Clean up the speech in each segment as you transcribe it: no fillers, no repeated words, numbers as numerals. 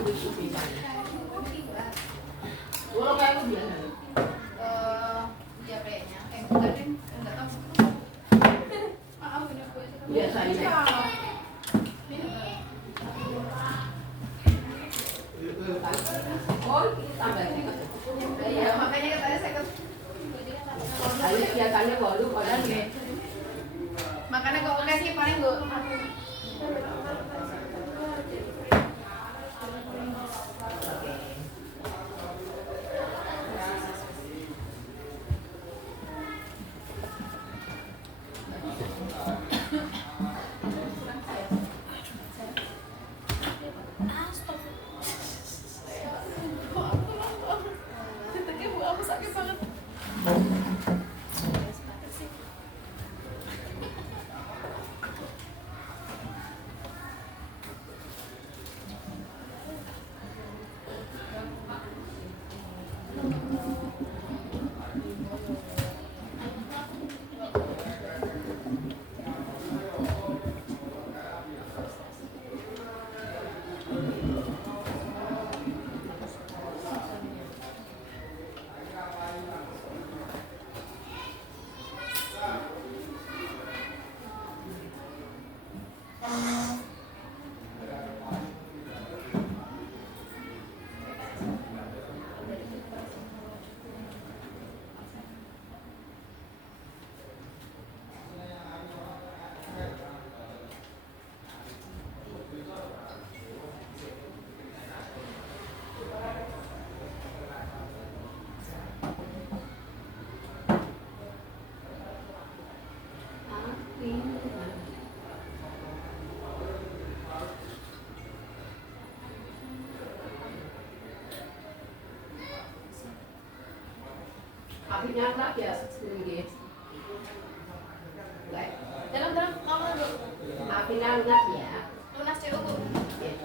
Kalau kayak aku biasa. Ya kayaknya. Enggak deh, enggak tahu. Maaf ini gue. Biasa ini. Oh, ini tambah seket. Iya, makanya katanya saya Ayo biasanya walu padahal nggih. makanya kok oke sih paling gue sakit banget. Akhirnya anak ya nggih. Baik. Dalam kamu dulu. Akhirnya lunas ya. Lunas dulu Bu. Nggih.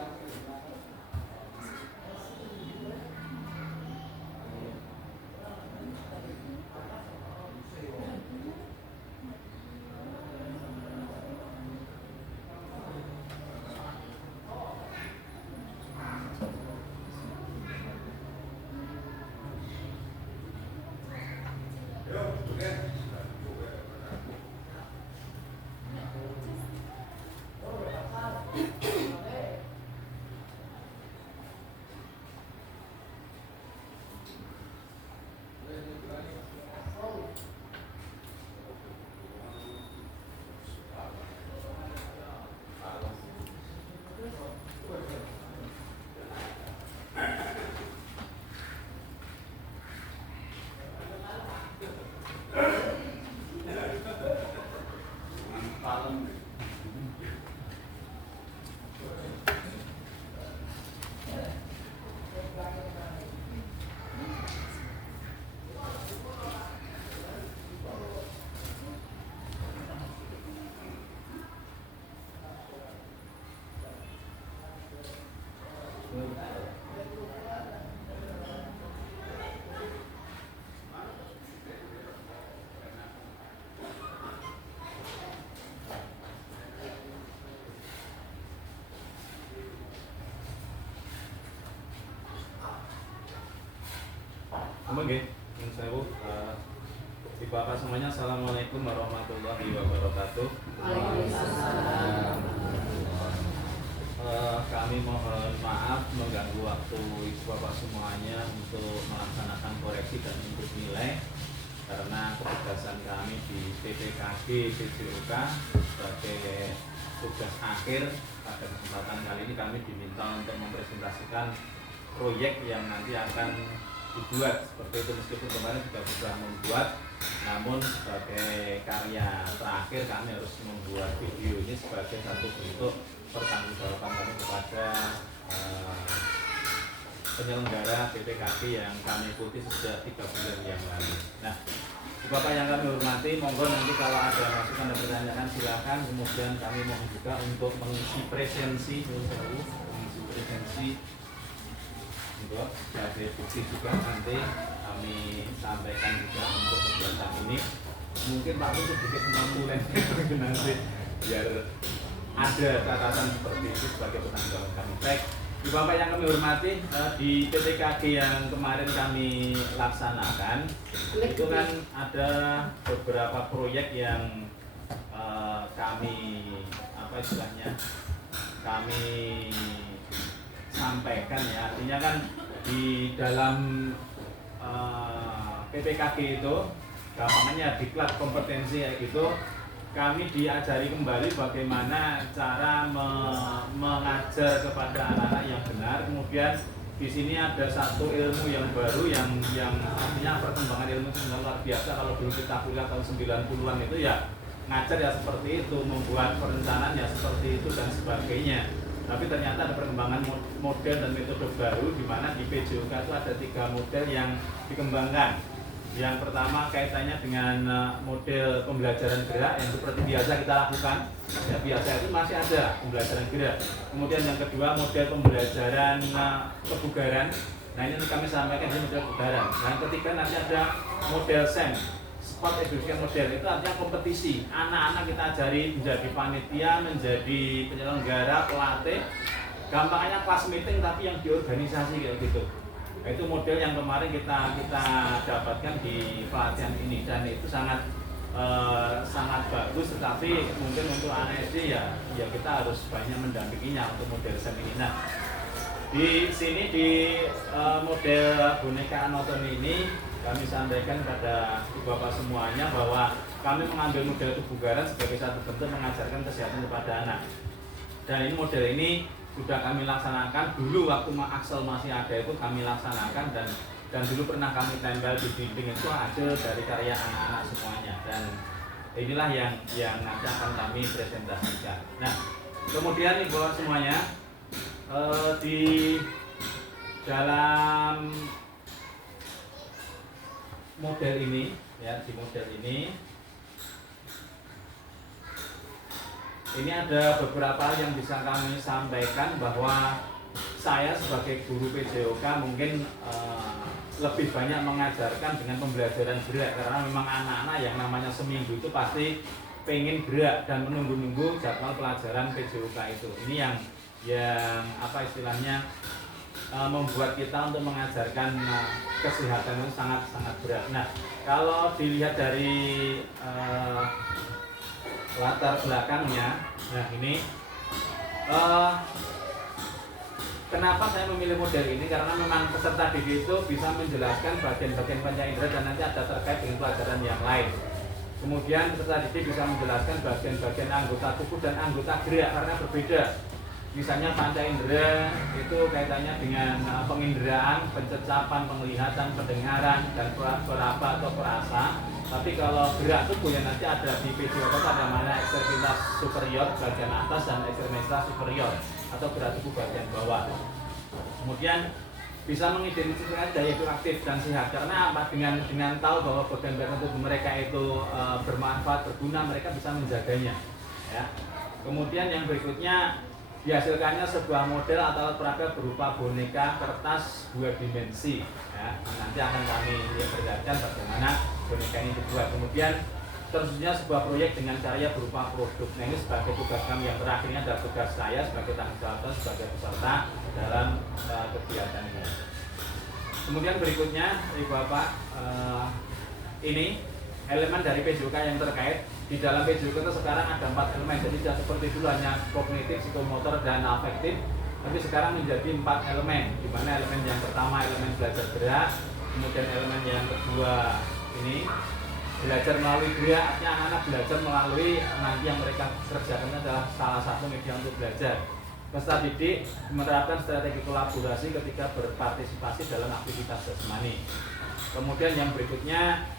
Oke, Ibu Bapak semuanya, Assalamualaikum warahmatullahi wabarakatuh. Waalaikumsalam. Kami mohon maaf mengganggu waktu Ibu Bapak semuanya untuk melaksanakan koreksi dan input nilai karena ketegasan kami di PPKG PJOK sebagai tugas akhir. Pada kesempatan kali ini kami diminta untuk mempresentasikan proyek yang nanti akan dibuat seperti itu, meskipun kemarin juga sudah membuat, namun sebagai karya terakhir kami harus membuat video ini sebagai satu bentuk pertanggungjawaban kami kepada penyelenggara PPKG yang kami ikuti sejak 3 bulan yang lalu. Nah, Bapak yang kami hormati, monggo nanti kalau ada masukan dan pertanyaan silakan. Kemudian kami mohon juga untuk mengisi presensi untuk sebagai bukti juga nanti kami sampaikan juga untuk kegiatan ini. Mungkin Pak Lu sedikit memulai nanti biar ada catatan seperti itu sebagai penanggung jawab kami. Baik, Bapak yang kami hormati, di PTKG yang kemarin kami laksanakan itu kan ada beberapa proyek yang kami apa istilahnya kami sampaikan ya, artinya kan di dalam PTKG itu gampangannya diklat kompetensi kayak gitu, kami diajari kembali bagaimana cara mengajar kepada anak-anak yang benar. Kemudian di sini ada satu ilmu yang baru yang artinya perkembangan ilmu yang luar biasa. Kalau dulu kita kuliah tahun 90-an itu ya ngajar ya seperti itu, membuat perencanaan ya seperti itu dan sebagainya. Tapi ternyata ada perkembangan model dan metode baru di mana di PJOK itu ada 3 model yang dikembangkan. Yang pertama kaitannya dengan model pembelajaran gerak yang seperti biasa kita lakukan. Ya, biasa itu masih ada pembelajaran gerak. Kemudian yang kedua model pembelajaran kebugaran. Nah ini kami sampaikan di model kebugaran. Nah yang ketiga nanti ada model SEM, Sport Education Model. Itu artinya kompetisi. Anak-anak kita ajari menjadi panitia, menjadi penyelenggara, pelatih. Gampangnya kelas meeting tapi yang diorganisasi kayak gitu. Itu model yang kemarin kita dapatkan di pelatihan ini dan itu sangat bagus, tetapi mungkin untuk anak SD ya kita harus banyak mendampinginya untuk model SEM ini. Nah di sini di model boneka anatomi ini kami sampaikan pada Bapak semuanya bahwa kami mengambil model kebugaran sebagai satu bentuk mengajarkan kesehatan kepada anak. Dan ini model ini sudah kami laksanakan dulu waktu Axel masih ada, itu kami laksanakan dan dulu pernah kami tempel di dinding, itu hasil dari karya anak-anak semuanya, dan inilah yang nanti akan kami presentasikan. Nah kemudian ibu semuanya di dalam model ini ya, di model ini ada beberapa hal yang bisa kami sampaikan, bahwa saya sebagai guru PJOK mungkin lebih banyak mengajarkan dengan pembelajaran gerak, karena memang anak-anak yang namanya seminggu itu pasti pengen gerak dan menunggu-nunggu jadwal pelajaran PJOK itu. Ini yang apa istilahnya membuat kita untuk mengajarkan kesehatan itu sangat berat. Nah kalau dilihat dari latar belakangnya, nah ini kenapa saya memilih model ini, karena memang peserta didik itu bisa menjelaskan bagian-bagian panca indera dan nanti ada terkait dengan pelajaran yang lain. Kemudian peserta didik bisa menjelaskan bagian-bagian anggota tubuh dan anggota gerak karena berbeda. Misalnya panca indera itu kaitannya dengan penginderaan, pencecapan, penglihatan, pendengaran, dan peraba atau perasa. Tapi kalau gerak tubuh yang nanti ada di PJOK ada mana ekstremitas superior bagian atas dan ekstremitas superior atau gerak tubuh bagian bawah. Kemudian bisa mengidentifikasi daya aktif dan sehat, karena apa, dengan tahu bahwa bagian-bagian tubuh mereka itu bermanfaat, berguna, mereka bisa menjaganya ya. Kemudian yang berikutnya dihasilkannya sebuah model atau peraga berupa boneka kertas 2 dimensi ya. Nanti akan kami perlihatkan bagaimana boneka ini dibuat. Kemudian terusnya sebuah proyek dengan karya berupa produk. Nah ini sebagai tugas kami yang terakhirnya adalah tugas saya sebagai tanggung jawab sebagai peserta dalam kegiatan ini. Kemudian berikutnya Ibu Bapak, ini elemen dari PJOK yang terkait. Di dalam PJOK itu sekarang ada 4 elemen, jadi tidak seperti dulu hanya kognitif, psikomotor, dan afektif, tapi sekarang menjadi 4 elemen, di mana elemen yang pertama elemen belajar gerak, kemudian elemen yang kedua ini belajar melalui gerak, artinya anak-anak belajar melalui nanti yang mereka kerjakan adalah salah satu media untuk belajar. Peserta didik menerapkan strategi kolaborasi ketika berpartisipasi dalam aktivitas jasmani. Kemudian yang berikutnya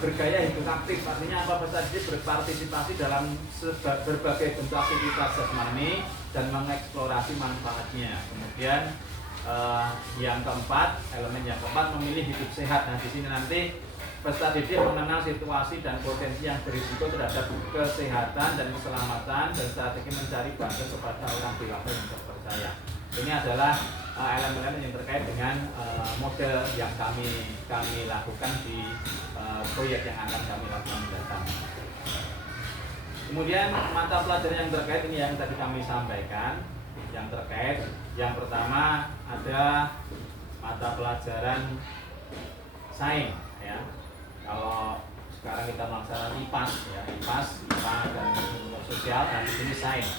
bergaya hidup aktif, artinya apa, peserta didik berpartisipasi dalam berbagai bentuk aktivitas jasmani dan mengeksplorasi manfaatnya. Kemudian yang keempat, elemen yang keempat memilih hidup sehat. Nah di sini nanti peserta didik mengenal situasi dan potensi yang berisiko terhadap kesehatan dan keselamatan dan strategi mencari bantuan kepada orang dewasa yang terpercaya. Ini adalah elemen-elemen yang terkait dengan model yang kami lakukan di proyek yang akan kami lakukan mendatang. Kemudian mata pelajaran yang terkait ini yang tadi kami sampaikan, yang terkait yang pertama ada mata pelajaran sains ya. Kalau sekarang kita melaksanakan IPAS ya, IPA dan sosial, dan di sini sains.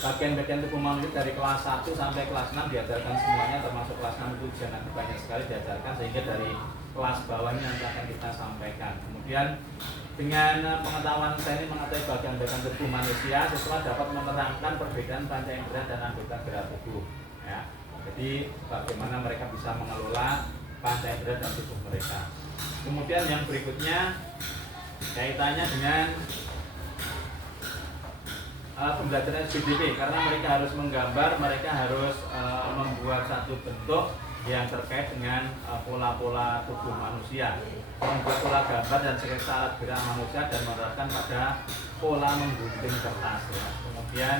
Bagian-bagian tubuh manusia dari kelas 1 sampai kelas 6 diajarkan semuanya, termasuk kelas 6 itu ujian nanti banyak sekali diajarkan, sehingga dari kelas bawahnya nanti akan kita sampaikan. Kemudian dengan pengetahuan saya ini mengetahui bagian-bagian tubuh manusia, siswa dapat menerangkan perbedaan panca indera dan anggota gerak tubuh ya. Jadi bagaimana mereka bisa mengelola panca indera dan tubuh mereka. Kemudian yang berikutnya kaitannya dengan pembelajaran SPDP, karena mereka harus menggambar, mereka harus membuat satu bentuk yang terkait dengan pola-pola tubuh manusia, membuat pola gambar dan sketsa alat gerak manusia dan menerapkan pada pola menggunting kertas ya. Kemudian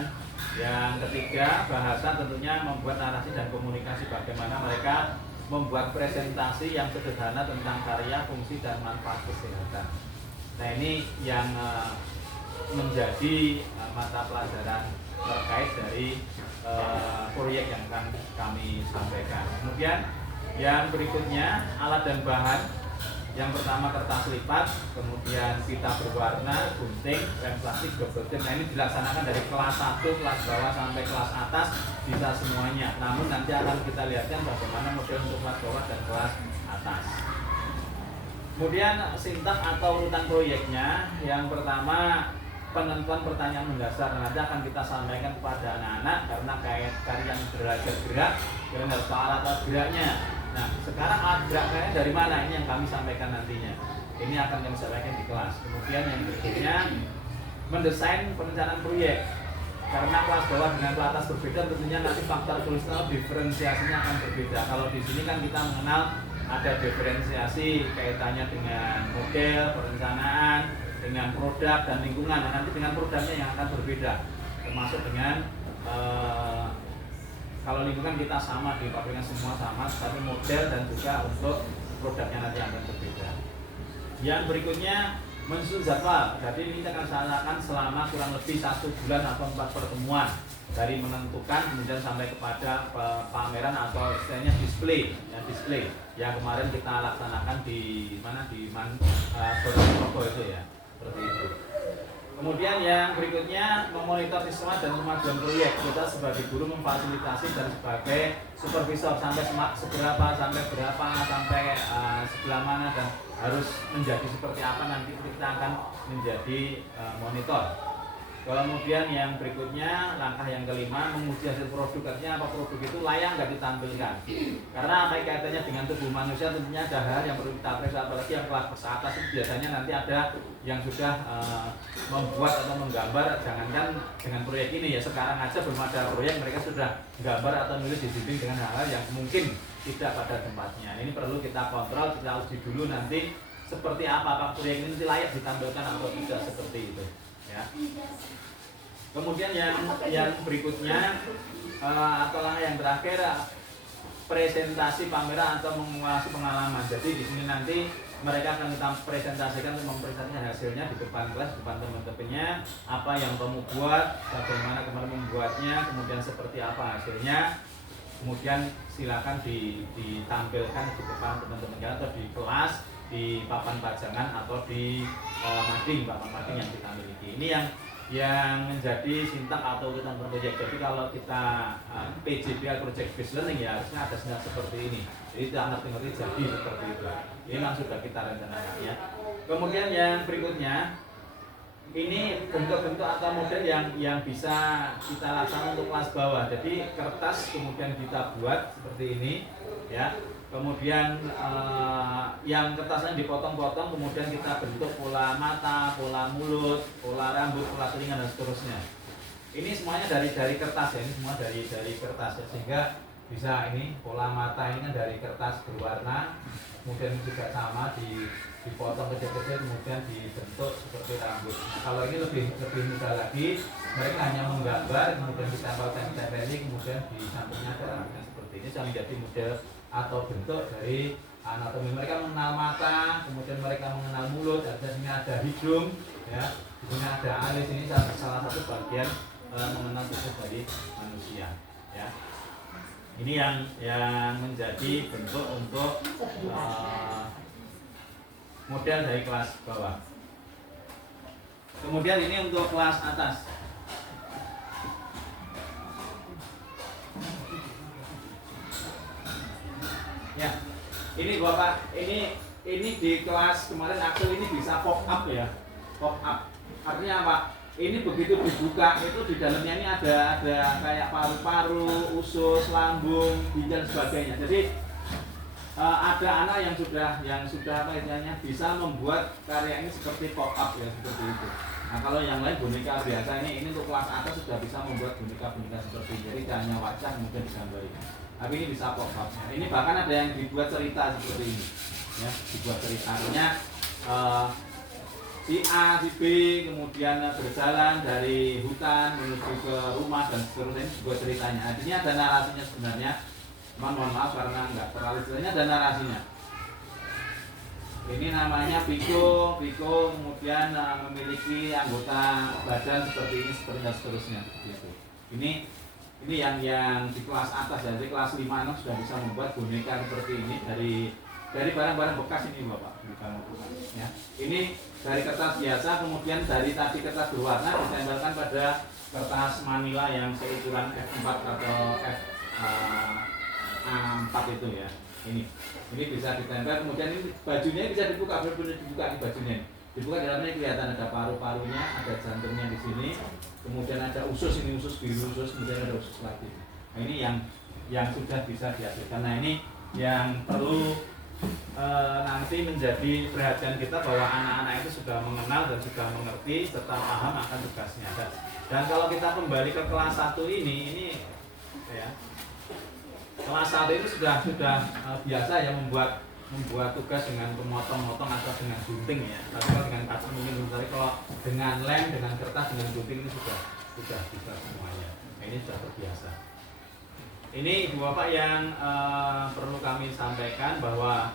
yang ketiga bahasa, tentunya membuat narasi dan komunikasi, bagaimana mereka membuat presentasi yang sederhana tentang karya, fungsi dan manfaat kesehatan. Nah ini yang menjadi mata pelajaran terkait dari proyek yang akan kami sampaikan. Kemudian yang berikutnya alat dan bahan. Yang pertama kertas lipat, kemudian pita berwarna, gunting, rem plastik, double tip. Nah ini dilaksanakan dari kelas 1, kelas bawah sampai kelas atas, bisa semuanya. Namun nanti akan kita lihatkan bagaimana model untuk kelas bawah dan kelas atas. Kemudian sintak atau urutan proyeknya. Yang pertama penentuan pertanyaan mendasar, nanti akan kita sampaikan kepada anak-anak karena karya yang belajar gerak, kalian harus tahu alat geraknya. Nah sekarang alat geraknya dari mana, ini yang kami sampaikan nantinya. Ini akan kami sampaikan di kelas. Kemudian yang berikutnya mendesain perencanaan proyek, karena kelas bawah dengan kelas atas berbeda, tentunya nanti faktor fungsional diferensiasinya akan berbeda. Kalau di sini kan kita mengenal ada diferensiasi kaitannya dengan model, perencanaan, dengan produk dan lingkungan. Nah, nanti dengan produknya yang akan berbeda, termasuk dengan kalau lingkungan kita sama, di pabrikan semua sama, tapi model dan juga untuk produknya nanti akan berbeda. Yang berikutnya menyusun jadwal. Jadi ini akan dilaksanakan selama kurang lebih 1 bulan atau 4 pertemuan, dari menentukan kemudian sampai kepada pameran atau istilahnya display ya, display yang kemarin kita laksanakan di mana, di Toko itu ya, seperti itu. Kemudian yang berikutnya memonitor siswa dan kemajuan proyek. Kita sebagai guru memfasilitasi dan sebagai supervisor sampai seberapa sampai berapa, sampai sebelah mana, dan harus menjadi seperti apa nanti kita akan menjadi monitor. Kemudian yang berikutnya langkah yang kelima menguji hasil produk. Artinya apa, produk itu layak nggak ditampilkan, karena apa kaitannya dengan tubuh manusia, tentunya ada hal yang perlu kita periksa. Apalagi yang kelas atas itu biasanya nanti ada yang sudah membuat atau menggambar. Jangankan dengan proyek ini ya, sekarang aja belum ada proyek mereka sudah gambar atau nulis di dinding dengan hal-hal yang mungkin tidak pada tempatnya. Ini perlu kita kontrol, kita uji dulu nanti seperti apa proyek ini nanti layak ditampilkan atau tidak, seperti itu ya. Kemudian yang berikutnya atau langkah yang terakhir, presentasi pameran atau menguasai pengalaman. Jadi di sini nanti mereka akan kita presentasikan untuk mempresentasikan hasilnya di depan kelas, depan teman-temannya, apa yang kamu buat, bagaimana kemarin membuatnya, kemudian seperti apa hasilnya. Kemudian silakan ditampilkan di depan teman-temannya atau di kelas, di papan pajangan atau di mading, papan mading yang kita miliki. Ini yang menjadi sintak atau urutan proyek. Jadi kalau kita PJB project based learning ya harusnya ada sintak seperti ini. Jadi tidak ngerti-ngerti jadi seperti itu. Ini memang sudah kita rencanakan ya. Kemudian yang berikutnya ini bentuk-bentuk atau model yang bisa kita laksanakan untuk kelas bawah. Jadi kertas kemudian kita buat seperti ini ya. Kemudian yang kertasnya dipotong-potong, kemudian kita bentuk pola mata, pola mulut, pola rambut, pola telinga dan seterusnya. Ini semuanya dari kertas ya, ini semua dari kertas ya, sehingga bisa ini pola mata ini kan dari kertas berwarna, kemudian juga sama dipotong kecil-kecil, kemudian dibentuk seperti rambut. Nah, kalau ini lebih mudah lagi, mereka hanya menggambar, kemudian ditempel-tempel, kemudian di sampingnya ada rambutnya seperti seperti ini sudah menjadi model atau bentuk dari anatomi. Mereka mengenal mata, kemudian mereka mengenal mulut, di sini ada hidung, ya, di sini ada alis. Ini salah satu bagian mengenal tubuh dari manusia, ya. Ini yang menjadi bentuk untuk model dari kelas bawah. Kemudian ini untuk kelas atas. Ya, ini Bapak, ini di kelas kemarin Axel ini bisa pop up ya, pop up. Artinya apa? Ini begitu dibuka itu di dalamnya ini ada kayak paru-paru, usus, lambung, ginjal sebagainya. Jadi ada anak yang sudah apa istilahnya bisa membuat karya ini seperti pop up ya, seperti itu. Nah kalau yang lain boneka biasa ini untuk kelas atas sudah bisa membuat boneka-boneka seperti ini. Jadi tidak hanya wajah kemudian digambarkan, tapi ini bisa pop up. Nah, ini bahkan ada yang dibuat cerita seperti ini, ya, dibuat cerita. Artinya si A, si B kemudian berjalan dari hutan menuju ke rumah dan seterusnya, ini sebuah ceritanya. Nah, di sini ada narasinya sebenarnya. Mohon maaf karena nggak terlalu jelasnya, ada narasinya. Ini namanya Piko kemudian memiliki anggota badan seperti ini, seperti dan seterusnya. Gitu. Ini yang di kelas atas, jadi kelas 5-6 sudah bisa membuat boneka seperti ini dari barang-barang bekas ini Bapak. Ya. Ini dari kertas biasa, kemudian dari tadi kertas berwarna ditempelkan pada kertas manila yang seukuran F4 atau A4 itu ya. Ini bisa ditempel, kemudian ini bajunya bisa dibuka, benar-benar dibuka di bajunya. Dibuka dalamnya kelihatan ada paru-parunya, ada jantungnya di sini, kemudian ada usus, ini usus biru usus, kemudian ada usus lagi. Nah, ini yang sudah bisa dihasilkan. Nah ini yang perlu nanti menjadi perhatian kita bahwa anak-anak itu sudah mengenal dan sudah mengerti serta paham akan tugasnya. Dan kalau kita kembali ke kelas 1 ini ya, kelas 1 itu sudah biasa ya membuat tugas dengan pemotong-motong atau dengan gunting ya. Tapi kalau dengan kaca mungkin kalau dengan lem, dengan kertas, dengan gunting ini sudah bisa semuanya. Nah, ini sudah terbiasa. Ini Ibu Bapak yang perlu kami sampaikan bahwa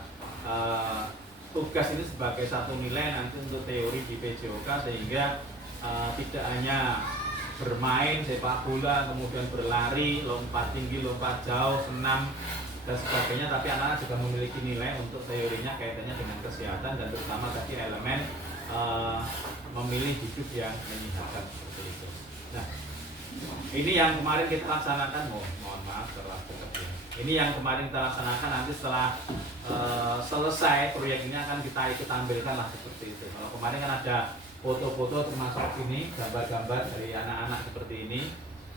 tugas ini sebagai satu nilai nanti untuk teori di PJOK, sehingga tidak hanya bermain sepak bola, kemudian berlari, lompat tinggi, lompat jauh, senam dan sebagainya, tapi anak-anak juga memiliki nilai untuk teorinya kaitannya dengan kesehatan dan terutama tadi elemen memilih hidup yang menyehatkan seperti itu. Nah, ini yang kemarin kita laksanakan, mohon maaf setelah bekerja. Ini yang kemarin kita laksanakan, nanti setelah selesai proyek ini akan kita ikut tampilkan lah seperti itu. Kalau kemarin kan ada foto-foto termasuk ini gambar-gambar dari anak-anak seperti ini.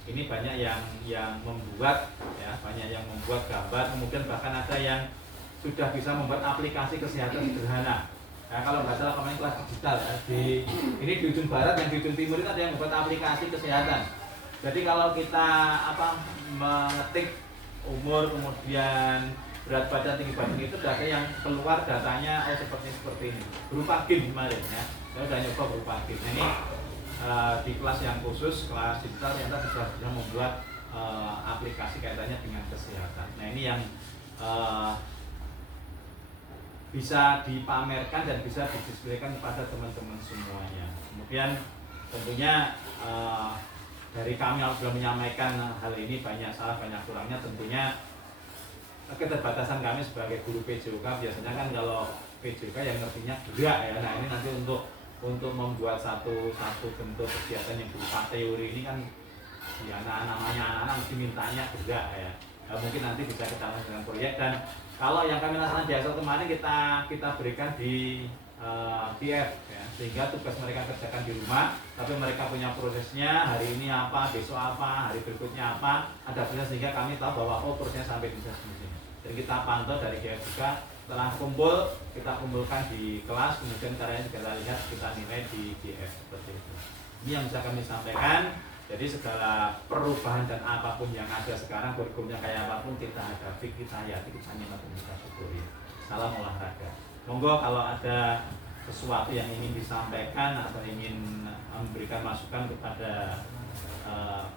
Ini banyak yang membuat ya, banyak yang membuat gambar, kemudian bahkan ada yang sudah bisa membuat aplikasi kesehatan sederhana. Nah, kalau nggak salah kemarin kelas digital ya, ini di ujung barat, yang di ujung timur itu ada yang membuat aplikasi kesehatan. Jadi kalau kita mengetik umur kemudian berat badan, tinggi badan, itu data yang keluar datanya seperti ini berupa game kemarin ya. Saya sudah nyoba berupa game. Nah, ini di kelas yang khusus, kelas digital ternyata sudah membuat aplikasi kaitannya dengan kesehatan. Nah ini yang bisa dipamerkan dan bisa didisplaykan kepada teman-teman semuanya. Kemudian tentunya dari kami sudah menyampaikan hal ini, banyak salah banyak kurangnya, tentunya keterbatasan kami sebagai guru PJOK. Biasanya kan kalau PJOK yang ngertinya gerak ya. Nah ini nanti untuk membuat satu bentuk kegiatan yang berupa teori ini kan ya, namanya anak-anak mesti mintanya gerak ya. Nah, mungkin nanti bisa kita lakukan dengan proyek, dan kalau yang kami lakukan di asal kemarin kita berikan di PDF ya, sehingga tugas mereka kerjakan di rumah, tapi mereka punya prosesnya, hari ini apa, besok apa, hari berikutnya apa, ada proses, sehingga kami tahu bahwa prosesnya sampai di sini. Dan kita pantau dari GF juga. Setelah kumpul, kita kumpulkan di kelas, kemudian caranya kita lihat, kita nilai di GF seperti itu. Ini yang bisa kami sampaikan. Jadi segala perubahan dan apapun yang ada sekarang, kurikulumnya kayak apapun, kita hadapi, kita hayati, kita nyimak, kita syukuri. Salam olahraga. Monggo kalau ada sesuatu yang ingin disampaikan atau ingin memberikan masukan kepada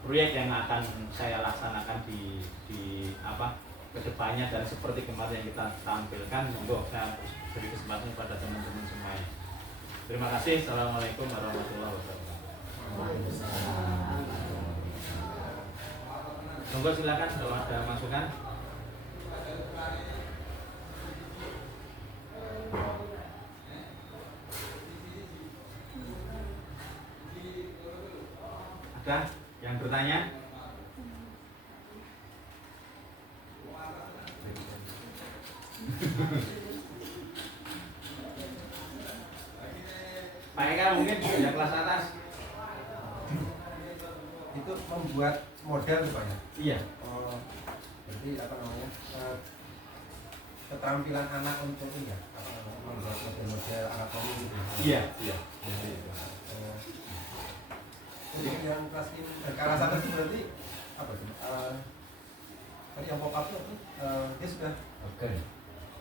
proyek yang akan saya laksanakan di kedepannya dan seperti kemarin yang kita tampilkan, monggo saya beri kesempatan kepada teman-teman semuanya. Terima kasih. Assalamualaikum warahmatullahi wabarakatuh. Monggo silakan kalau ada masukan. Ada yang bertanya? Pak Eka mungkin yang kelas atas. Itu membuat model Pak ya? Iya. Jadi apa namanya? Keterampilan anak untuk ini ya, apa namanya? Membuat model-model anatomi gitu. Iya, iya. Jadi yang kelas ini kelas atas itu berarti apa sih? Tadi yang pop up itu dia sudah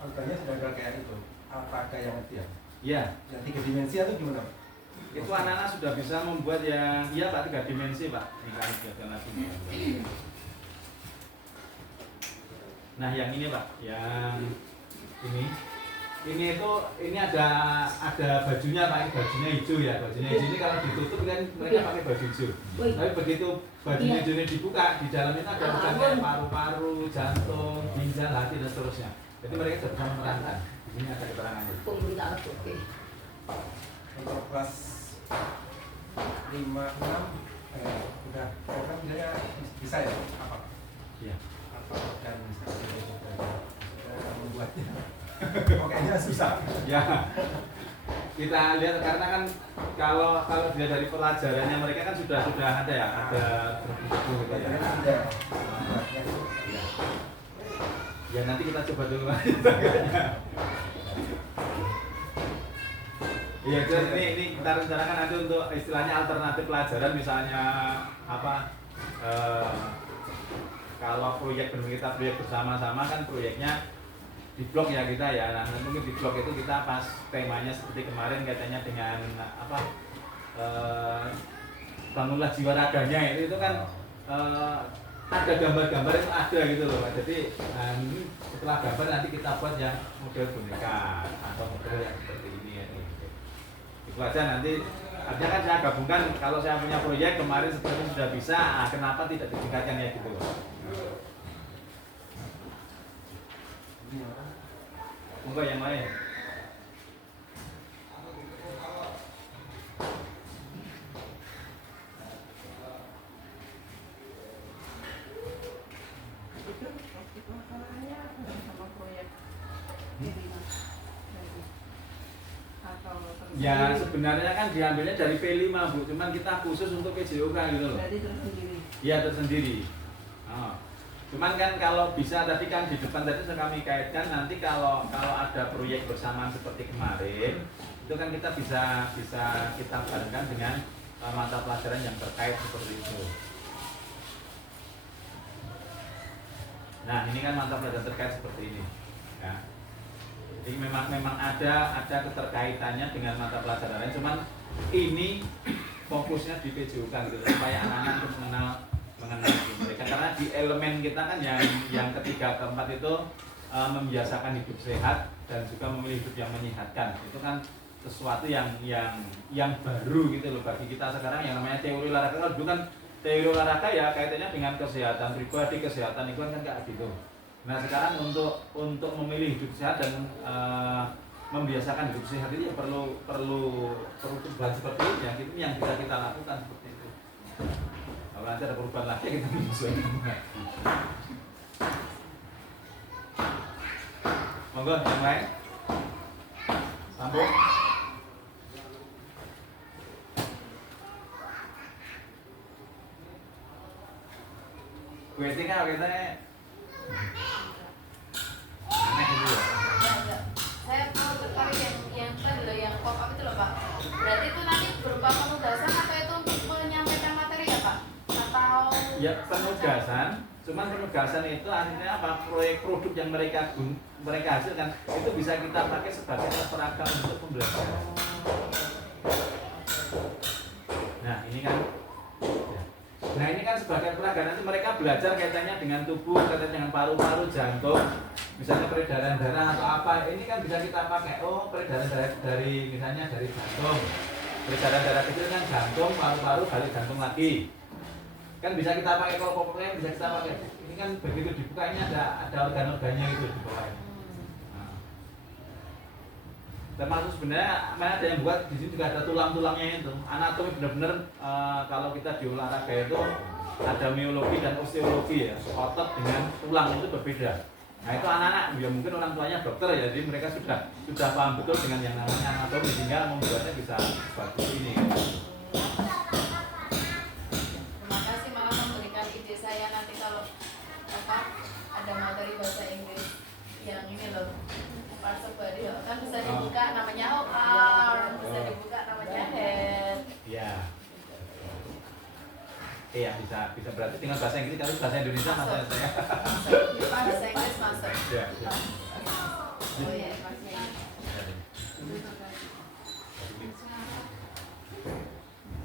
organnya sudah ada kayak itu. Apa yang itu ya? Iya. Yang 3 dimensi itu gimana? Itu anak-anak sudah bisa membuat yang iya Pak 3 dimensi Pak. Ini kami buatkan lagi. Nah yang ini Pak, yang ini ada bajunya Pak, ini bajunya hijau ya, bajunya hijau ini kalau ditutup kan mereka pakai baju hijau. Tapi begitu bajunya hijau ini dibuka, di dalam itu ada organnya paru-paru, jantung, ginjal, hati dan seterusnya. Jadi mereka sudah bisa menerangkan. Di sini ada keterangannya. Untuk kelas 5, 6 udah program misalnya bisa ya apa? Iya. Apa dan membuatnya kayaknya susah. Ya. Kita lihat karena kan kalau dilihat dari pelajarannya mereka kan sudah ada ya, ada buku gitu ya. Ya nanti kita coba dulu. Iya, ini kita rencanakan nanti untuk istilahnya alternatif pelajaran, misalnya apa? Kalau proyek kita proyek bersama-sama kan proyeknya di blog ya kita ya. Nah, mungkin di blog itu kita pas temanya seperti kemarin katanya dengan apa? Bangunlah jiwa raganya itu kan ada gambar-gambar itu ada gitu loh. Jadi setelah gambar nanti kita buat yang model boneka atau model yang seperti ini ya. Itu aja nanti. Artinya kan saya gabungkan kalau saya punya proyek kemarin sebenarnya sudah bisa, kenapa tidak ditingkatkan ya gitu loh. Monggo yang lain. Ya sebenarnya kan diambilnya dari P5 Bu, cuman kita khusus untuk PJOK gitu loh. Berarti tersendiri. Iya tersendiri. Cuman kan kalau bisa tadi kan di depan tadi kami kaitkan nanti kalau ada proyek bersamaan seperti kemarin itu kan kita bisa kita barengkan dengan mata pelajaran yang terkait seperti itu. Nah ini kan mata pelajaran terkait seperti ini. Ya. Jadi memang ada keterkaitannya dengan mata pelajaran lain, cuman ini fokusnya di PJOK gitu supaya anak-anak terus mengenal mereka, karena di elemen kita kan yang ketiga keempat itu membiasakan hidup sehat dan juga memilih hidup yang menyehatkan. Itu kan sesuatu yang baru gitu loh bagi kita sekarang, yang namanya teori olahraga. Kalau dulu kan teori olahraga ya kaitannya dengan kesehatan pribadi, kesehatan lingkungan kan kayak gitu. Nah sekarang untuk memilih hidup sehat dan membiasakan hidup sehat itu ya perlu perubahan seperti ini ya, itu yang bisa kita lakukan seperti itu. Kalau nanti ada perubahan lagi kita menyesuaikan. Monggo yang lain. Sambung. Gue tinggal kita aneh gitu ya. Saya mau tertarik yang tadi loh, yang pop up itu loh Pak. Berarti itu nanti berupa penugasan atau itu untuk menyampaikan materi ya Pak? Atau Ya penugasan, cuman penugasan itu akhirnya apa, proyek produk yang mereka hasilkan itu bisa kita pakai sebagai peragam untuk pembelajaran. Nah ini kan ya. Nah ini kan sebagai peraga nanti mereka belajar kaitannya dengan tubuh, kaitannya dengan paru-paru, jantung, misalnya peredaran darah atau apa. Ini kan bisa kita pakai. Oh, peredaran darah dari misalnya dari jantung. Peredaran darah kecil kan jantung, paru-paru, balik jantung lagi. Kan bisa kita pakai, kalau pokoknya bisa kita pakai. Ini kan begitu dibuka ini ada organ-organnya itu di bawah. Nah. Termasuk sebenarnya ada yang buat di sini juga ada tulang-tulangnya itu. Anatomi benar-benar kalau kita di olahraga itu ada miologi dan osteologi ya. Otot dengan tulang itu berbeda. Nah itu anak-anak ya mungkin orang tuanya dokter ya, jadi mereka sudah paham betul dengan yang namanya anatomi sehingga membuatnya bisa seperti ini. Terima kasih malah memberikan ide saya nanti kalau ada materi bahasa Inggris yang ini loh, parts of body kan bisa dibuka namanya arm, bisa dibuka namanya head. Iya. Iya bisa berarti tinggal bahasa Inggris, kalau bahasa Indonesia masalah saya. Bahasa Inggris masuk. Iya. Oh iya, masuk.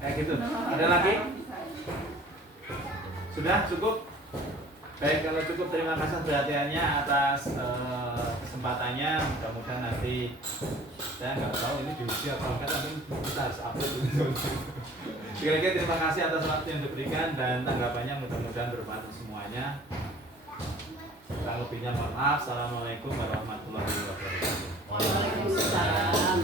Kayak gitu. Ada lagi? Sudah cukup? Baik, kalau cukup terima kasih perhatiannya atas kesempatannya. Mudah-mudahan nanti saya nggak tahu ini diuji apa enggak, tapi kita harus upload itu. Sekali-lagi terima kasih atas waktu yang diberikan dan tanggapannya, mudah-mudahan bermanfaat untuk semuanya. Kurang lebihnya mohon maaf. Assalamualaikum warahmatullahi wabarakatuh. Waalaikumsalam.